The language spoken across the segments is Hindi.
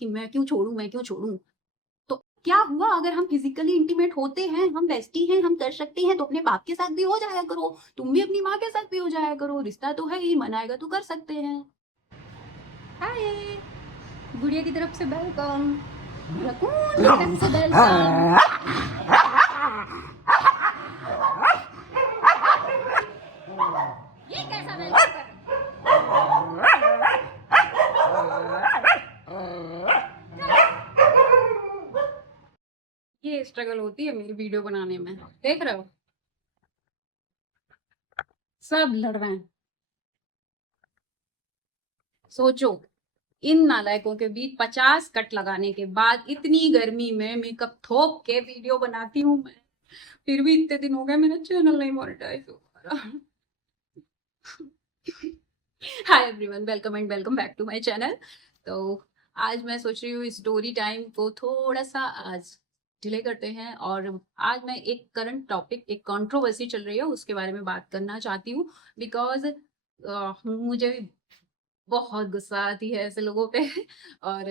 कि मैं क्यों छोड़ूं, मैं क्यों छोड़ूं। तो क्या हुआ अगर हम फिजिकली इंटीमेट होते हैं, हम बेस्टी हैं, हम कर सकते हैं, तो अपने बाप के साथ भी हो जाया करो, तुम भी अपनी माँ के साथ भी हो जाया करो, रिश्ता तो है ही, मनाएगा तो कर सकते हैं। हाय, गुड़िया की तरफ से वेलकम, रकून की तरफ से वेलकम। ये कैसा वेलकम? ये स्ट्रगल होती है मेरी वीडियो बनाने में, देख रहे हो सब लड़ रहे हैं। सोचो, इन नालायकों के बीच 50 कट लगाने के बाद इतनी गर्मी में मेकअप थोप के वीडियो बनाती हूँ मैं, फिर भी इतने दिन हो गए मेरा चैनल नहीं मोनेटाइज हो रहा। Hi everyone, welcome and welcome back to my channel. तो आज मैं सोच रही हूँ स्टोरी टाइम को थोड़ा सा आज डिले करते हैं, और आज मैं एक करंट टॉपिक, एक कंट्रोवर्सी चल रही है उसके बारे में बात करना चाहती हूँ। बिकॉज मुझे बहुत गुस्सा आती है ऐसे लोगों पे और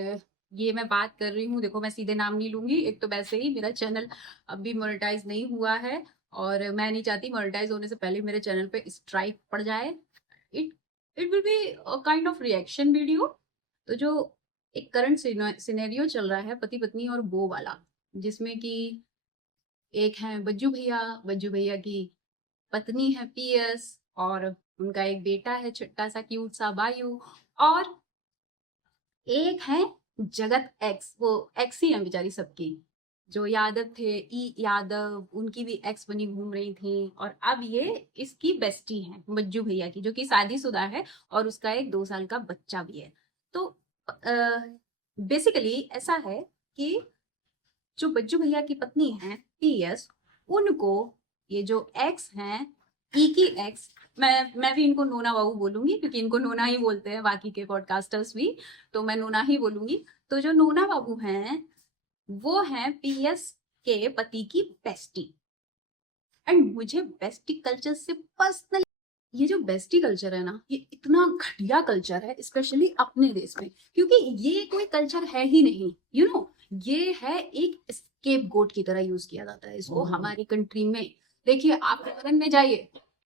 ये मैं बात कर रही हूँ, देखो मैं सीधे नाम नहीं लूंगी, एक तो वैसे ही मेरा चैनल अभी मोनेटाइज नहीं हुआ है और मैं नहीं चाहती मोनेटाइज होने से पहले मेरे चैनल पे स्ट्राइक पड़ जाए। It it will be kind of reaction video. तो जो एक करंट सिनेरियो चल रहा है पति पत्नी और वो वाला, जिसमें कि एक है बज्जू भैया की पत्नी है पीएस, और उनका एक बेटा है छोटा सा क्यूट सा बायू, और एक है जगत एक्स, वो एक्स ही है बेचारी सबकी, जो यादव थे ई यादव, उनकी भी एक्स बनी घूम रही थी, और अब ये इसकी बेस्टी है बज्जू भैया की, जो कि शादीशुदा है और उसका एक 2 साल का बच्चा भी है। तो बेसिकली ऐसा है कि जो बज्जू भैया की पत्नी है पीएस, उनको ये जो एक्स हैं, ई की एक्स, मैं भी इनको नोना बाबू बोलूंगी क्योंकि इनको नोना ही बोलते हैं बाकी के पॉडकास्टर्स भी, तो मैं नोना ही बोलूंगी। तो जो नोना बाबू हैं वो हैं पीएस के पति की बेस्टी। एंड मुझे बेस्टी कल्चर से पर्सनली, ये जो बेस्टी कल्चर है ना, ये इतना घटिया कल्चर है स्पेशली अपने देश में, क्योंकि ये कोई कल्चर है ही नहीं, यू नो। ये है एक स्केप गोट की तरह यूज किया जाता है इसको हमारी कंट्री में। देखिए आप फॉरेन में जाइए,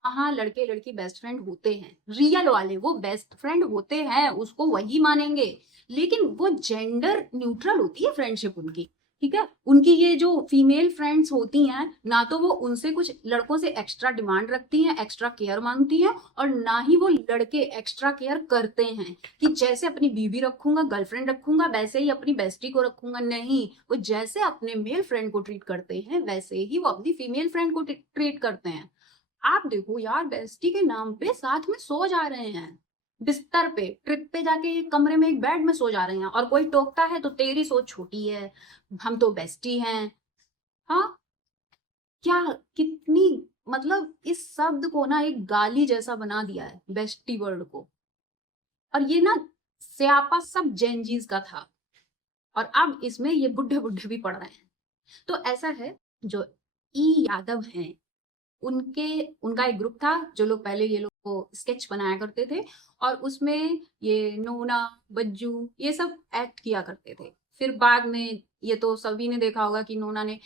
वहाँ लड़के लड़की बेस्ट फ्रेंड होते हैं, रियल वाले वो बेस्ट फ्रेंड होते हैं, उसको वही मानेंगे, लेकिन वो जेंडर न्यूट्रल होती है फ्रेंडशिप उनकी, ठीक है। उनकी ये जो फीमेल फ्रेंड्स होती हैं ना, तो वो उनसे कुछ लड़कों से एक्स्ट्रा डिमांड रखती हैं, एक्स्ट्रा केयर मांगती हैं, और ना ही वो लड़के एक्स्ट्रा केयर करते हैं कि जैसे अपनी बीवी रखूंगा, गर्लफ्रेंड रखूंगा, वैसे ही अपनी बेस्टी को रखूंगा। नहीं, वो जैसे अपने मेल फ्रेंड को ट्रीट करते हैं वैसे ही वो अपनी फीमेल फ्रेंड को ट्रीट करते हैं। आप देखो यार, बेस्टी के नाम पे साथ में सो जा रहे हैं, बिस्तर पे, ट्रिप पे जाके एक कमरे में एक बेड में सो जा रहे हैं, और कोई टोकता है तो तेरी सोच छोटी है, हम तो बेस्टी हैं। हाँ, क्या, कितनी, मतलब इस शब्द को ना एक गाली जैसा बना दिया है बेस्टी वर्ड को, और ये ना स्यापा सब जेनजीज का था, और अब इसमें ये बुढ़े बुढ़े भी पड़ रहे हैं। तो ऐसा है, जो ई यादव हैं, उनके उनका एक ग्रुप था, जो लोग पहले ये लोग को स्केच बनाया करते थे, और उसमें ये नोना बज्जू ये सब एक्ट किया करते थे। फिर बाद में ये तो सभी ने देखा होगा कि नोना ने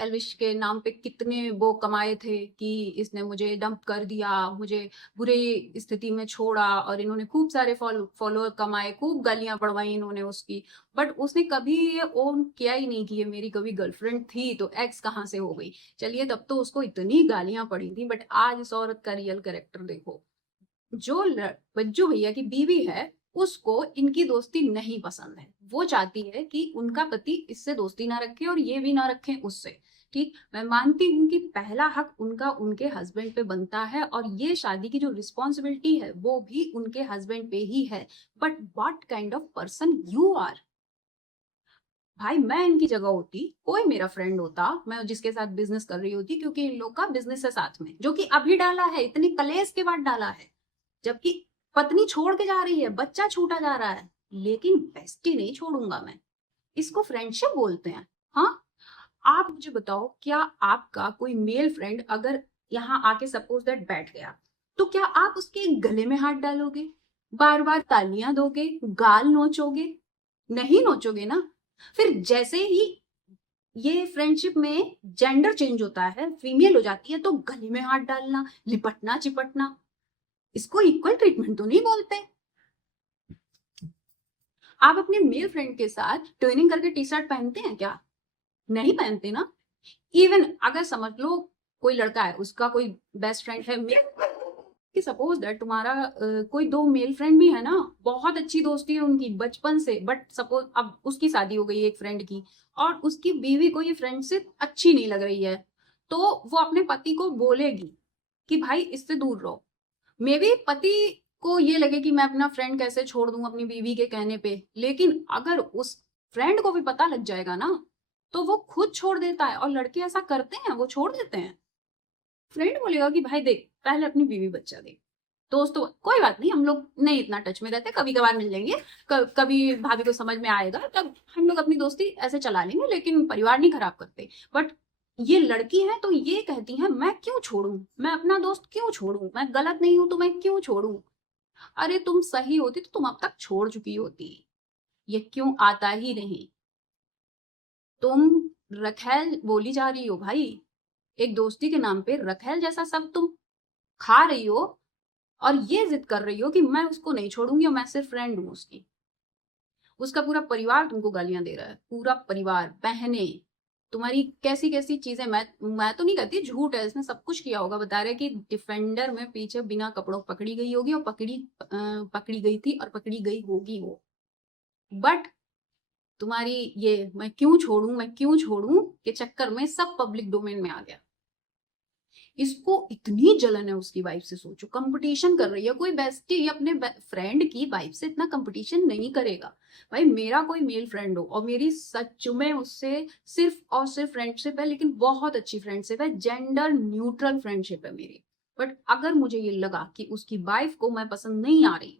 एल्विश के नाम पे कितने वो कमाए थे कि इसने मुझे डंप कर दिया, मुझे बुरे स्थिति में छोड़ा, और इन्होंने खूब सारे फॉलोअर कमाए, खूब गालियां पड़वाई इन्होंने उसकी। बट उसने कभी ये ओन किया ही नहीं कि ये मेरी कभी गर्लफ्रेंड थी तो एक्स कहाँ से हो गई। चलिए, तब तो उसको इतनी गालियां पड़ी थी, बट आज इस औरत का रियल कैरेक्टर देखो। जो बज्जू भैया की बीवी है, उसको इनकी दोस्ती नहीं पसंद है, वो चाहती है कि उनका पति इससे दोस्ती ना रखे और ये भी ना रखे उससे। ठीक, मैं मानती हूँ कि पहला हक उनका उनके हस्बैंड पे बनता है, और ये शादी की जो रिस्पॉन्सिबिलिटी है वो भी उनके हस्बैंड पे ही है। But what kind of person you are. भाई, मैं इनकी जगह होती, कोई मेरा फ्रेंड होता, मैं जिसके साथ बिजनेस कर रही होती, क्योंकि इन लोग का बिजनेस है साथ में, जो कि अभी डाला है, इतनी कलेश के बाद डाला है, जबकि पत्नी छोड़ के जा रही है, बच्चा छूटा जा रहा है, लेकिन बेस्टी नहीं छोड़ूंगा मैं। इसको फ्रेंडशिप बोलते हैं। हाँ, आप मुझे बताओ, क्या आपका कोई मेल फ्रेंड अगर यहाँ आके सपोज दैट बैठ गया, तो क्या आप उसके गले में हाथ डालोगे, बार बार तालियां दोगे, गाल नोचोगे? नहीं नोचोगे ना, फिर जैसे ही ये फ्रेंडशिप में जेंडर चेंज होता है, फीमेल हो जाती है, तो गले में हाथ डालना, लिपटना चिपटना, इसको इक्वल ट्रीटमेंट तो नहीं बोलते। आप अपने मेल फ्रेंड के साथ ट्विनिंग करके टी शर्ट पहनते हैं क्या? नहीं पहनते ना। इवन अगर समझ लो कोई लड़का है, उसका कोई बेस्ट फ्रेंड है कि सपोज दैट तुम्हारा कोई दो मेल फ्रेंड भी है ना, बहुत अच्छी दोस्ती है उनकी बचपन से, बट सपोज अब उसकी शादी हो गई एक फ्रेंड की, और उसकी बीवी को ये फ्रेंडशिप अच्छी नहीं लग रही है, तो वो अपने पति को बोलेगी कि भाई इससे दूर रहो। मे बी पति को ये लगे कि मैं अपना फ्रेंड कैसे छोड़ दूं अपनी बीवी के कहने पे, लेकिन अगर उस फ्रेंड को भी पता लग जाएगा ना, तो वो खुद छोड़ देता है। और लड़के ऐसा करते हैं, वो छोड़ देते हैं। फ्रेंड बोलेगा कि भाई देख, पहले अपनी बीवी बच्चा देख, दोस्तों कोई बात नहीं, हम लोग नहीं इतना टच में रहते, कभी कभार मिल लेंगे, कभी भाभी को समझ में आएगा तब हम लोग अपनी दोस्ती ऐसे चला लेंगे, लेकिन परिवार नहीं खराब करते। बट ये लड़की है तो ये कहती है मैं क्यों छोड़ू, मैं अपना दोस्त क्यों छोड़ू, मैं गलत नहीं हूं तो मैं क्यों छोड़ू। अरे तुम सही होती तो तुम अब तक छोड़ चुकी होती, ये क्यों आता ही नहीं। तुम रखेल बोली जा रही हो भाई, एक दोस्ती के नाम पे रखेल जैसा सब तुम खा रही हो, और ये जिद कर रही हो कि मैं उसको नहीं छोड़ूंगी और मैं सिर्फ फ्रेंड हूं उसकी। उसका पूरा परिवार तुमको गालियां दे रहा है, पूरा परिवार, बहने, तुम्हारी कैसी कैसी चीजें, मैं तो नहीं कहती झूठ है, इसने सब कुछ किया होगा। बता रहे कि डिफेंडर में पीछे बिना कपड़ों पकड़ी गई होगी, और पकड़ी गई थी और पकड़ी गई होगी वो। बट तुम्हारी ये मैं क्यों छोड़ू के चक्कर में सब पब्लिक डोमेन में आ गया। इसको इतनी जलन है उसकी वाइफ से, सोचो कंपटीशन कर रही है। कोई बेस्टी अपने फ्रेंड की वाइफ से इतना कंपटीशन नहीं करेगा। भाई मेरा कोई मेल फ्रेंड हो और मेरी सच में उससे सिर्फ और सिर्फ फ्रेंडशिप है, लेकिन बहुत अच्छी फ्रेंडशिप है, जेंडर न्यूट्रल फ्रेंडशिप है मेरी, बट अगर मुझे ये लगा कि उसकी वाइफ को मैं पसंद नहीं आ रही,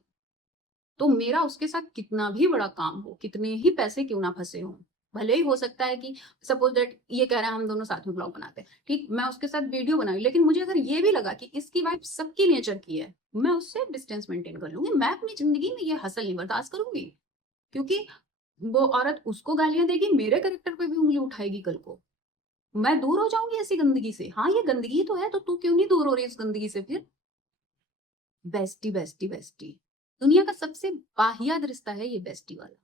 तो मेरा उसके साथ कितना भी बड़ा काम हो, कितने ही पैसे क्यों ना फंसे हो, भले ही हो सकता है कि सपोज दैट ये कह रहा है हम दोनों साथ में ब्लॉग बनाते हैं, ठीक, मैं उसके साथ वीडियो बनाई, लेकिन मुझे अगर ये भी लगा कि इसकी वाइफ सबकी नेचर की है, मैं उससे डिस्टेंस मेंटेन कर लूंगी। मैं अपनी जिंदगी में ये हसल नहीं बर्दाश्त करूंगी, क्योंकि वो औरत उसको गालियां देगी, मेरे कैरेक्टर पे भी उंगली उठाएगी कल को, मैं दूर हो जाऊंगी ऐसी गंदगी से। हाँ ये गंदगी तो है, तो तू क्यों नहीं दूर हो रही इस गंदगी से फिर। बेस्टी बेस्टी बेस्टी, दुनिया का सबसे वाहियात रिश्ता है ये बेस्टी वाला।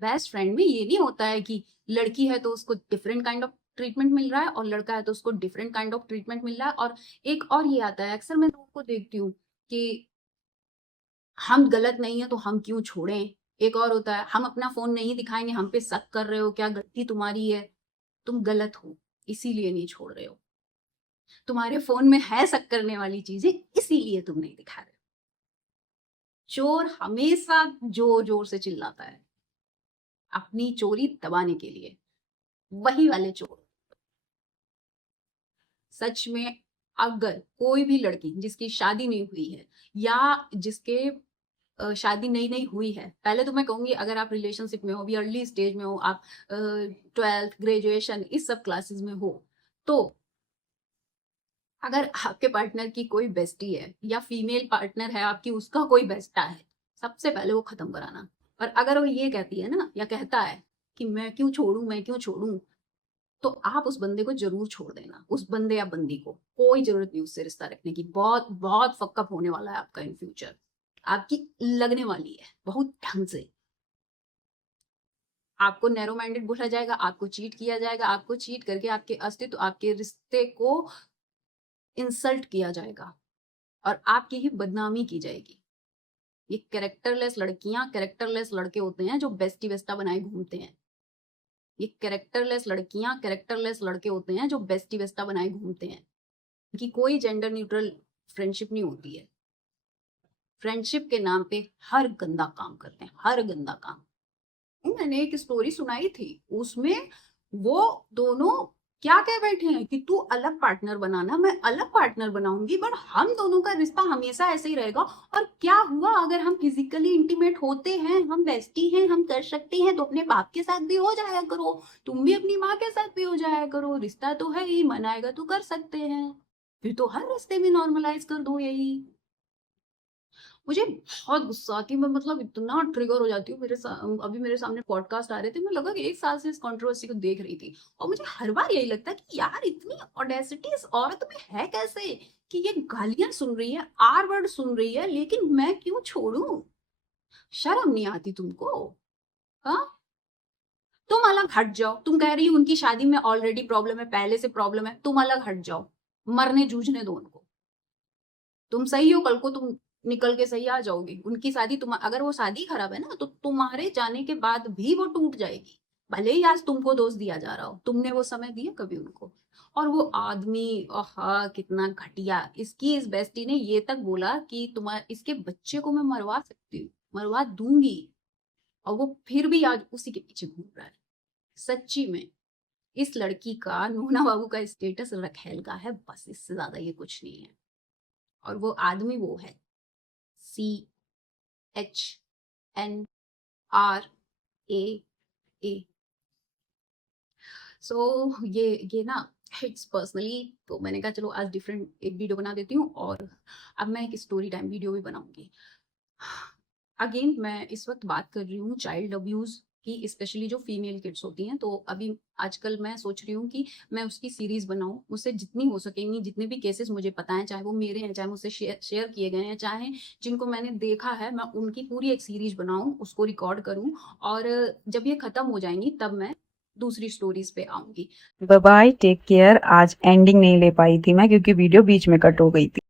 बेस्ट फ्रेंड में ये नहीं होता है कि लड़की है तो उसको डिफरेंट काइंड ऑफ ट्रीटमेंट मिल रहा है, और लड़का है तो उसको डिफरेंट काइंड ऑफ ट्रीटमेंट मिल रहा है। और एक और ये आता है, अक्सर मैं लोगों को देखती हूँ कि हम गलत नहीं है तो हम क्यों छोड़ें। एक और होता है, हम अपना फोन नहीं दिखाएंगे, हम पे शक कर रहे हो, क्या गलती तुम्हारी है, तुम गलत हो इसीलिए नहीं छोड़ रहे हो, तुम्हारे फोन में है शक करने वाली चीजें इसीलिए तुम नहीं दिखा रहे हो। चोर हमेशा जोर जोर से चिल्लाता है अपनी चोरी दबाने के लिए, वही वाले चोर। सच में अगर कोई भी लड़की जिसकी शादी नहीं हुई है, या जिसके शादी नई नई हुई है, पहले तो मैं कहूंगी अगर आप रिलेशनशिप में हो, अभी अर्ली स्टेज में हो, आप 12th ग्रेजुएशन इस सब क्लासेस में हो, तो अगर आपके पार्टनर की कोई बेस्टी है या फीमेल पार्टनर है आपकी, उसका कोई बेस्टा है, सबसे पहले वो खत्म कराना। और अगर वो ये कहती है ना या कहता है कि मैं क्यों छोड़ू मैं क्यों छोड़ू, तो आप उस बंदे को जरूर छोड़ देना, उस बंदे या बंदी को। कोई जरूरत नहीं उससे रिश्ता रखने की, बहुत बहुत फक्कअप होने वाला है आपका इन फ्यूचर, आपकी लगने वाली है बहुत ढंग से। आपको नैरो माइंडेड बोला जाएगा, आपको चीट किया जाएगा, आपको चीट करके आपके अस्तित्व, आपके रिश्ते को इंसल्ट किया जाएगा, और आपकी ही बदनामी की जाएगी। ये कैरेक्टरलेस लड़कियां, कैरेक्टरलेस लड़के होते हैं जो बेस्टी बेस्टा बनाए घूमते हैं। ये कैरेक्टरलेस लड़कियां, कैरेक्टरलेस लड़के होते हैं जो बेस्टी बेस्टा बनाए घूमते हैं। कि कोई जेंडर न्यूट्रल फ्रेंडशिप नहीं होती है। फ्रेंडशिप के नाम पे हर गंदा काम करते हैं, हर गंदा काम। मैंने एक स्टोरी सुनाई थी, उसमें वो दोनों क्या कह बैठे हैं कि तू अलग पार्टनर बनाना, मैं अलग पार्टनर बनाऊंगी, बट हम दोनों का रिश्ता हमेशा ऐसे ही रहेगा। और क्या हुआ अगर हम फिजिकली इंटीमेट होते हैं, हम बेस्टी हैं, हम कर सकते हैं, तो अपने बाप के साथ भी हो जाया करो, तुम भी अपनी माँ के साथ भी हो जाया करो, रिश्ता तो है ही, मनाएगा तो कर सकते हैं, फिर तो हर रिश्ते में नॉर्मलाइज कर दो यही। मुझे बहुत गुस्सा आती है, मैं मतलब इतना ट्रिगर हो जाती हूँ। अभी मेरे सामने पॉडकास्ट आ रहे थे, मैं लगभग 1 साल से इस कंट्रोवर्सी को देख रही थी और मुझे हर बार यही लगता है कि यार इतनी ऑडेसिटी इस औरत में है कैसे कि ये गालियाँ सुन रही है, आर वर्ड सुन रही है, लेकिन मैं क्यों छोड़ूँ? शर्म नहीं आती तुमको? हाँ? तुम अलग हट जाओ। तुम कह रही हो उनकी शादी में ऑलरेडी प्रॉब्लम है, पहले से प्रॉब्लम है, तुम अलग हट जाओ। मरने जूझने दो उनको। तुम सही हो, कल को तुम निकल के सही आ जाओगी। उनकी शादी तुम अगर वो शादी खराब है ना तो तुम्हारे जाने के बाद भी वो टूट जाएगी। भले ही आज तुमको दोष दिया जा रहा हो, तुमने वो समय दिया कभी उनको? और वो आदमी, आहा कितना घटिया। इसकी इस बेस्टी ने ये तक बोला कि तुम्हारे इसके बच्चे को मैं मरवा सकती हूँ, मरवा दूंगी। और वो फिर भी आज उसी के पीछे घूम रहा है। सच्ची में इस लड़की का, नूना बाबू का स्टेटस रखेल का है, बस इससे ज्यादा ये कुछ नहीं है। और वो आदमी वो है CHNRAA। सो ये ना हिट्स पर्सनली, तो मैंने कहा चलो आज डिफरेंट एक वीडियो बना देती हूँ और अब मैं एक स्टोरी टाइम वीडियो भी बनाऊंगी। अगेन मैं इस वक्त बात कर रही हूँ चाइल्ड अब्यूज की, स्पेशली जो फीमेल किड्स होती हैं। तो अभी आजकल मैं सोच रही हूँ कि मैं उसकी सीरीज बनाऊँ, मुझसे जितनी हो सकेंगी, जितने भी केसेस मुझे पता है, चाहे वो मेरे हैं, चाहे मुझसे शेयर किए गए हैं, चाहे जिनको मैंने देखा है, मैं उनकी पूरी एक सीरीज बनाऊँ, उसको रिकॉर्ड करूँ और जब ये खत्म हो जाएंगी तब मैं दूसरी स्टोरीज पे आऊंगी। Bye bye, take care. आज एंडिंग नहीं ले पाई थी मैं क्योंकि वीडियो बीच में कट हो गई थी।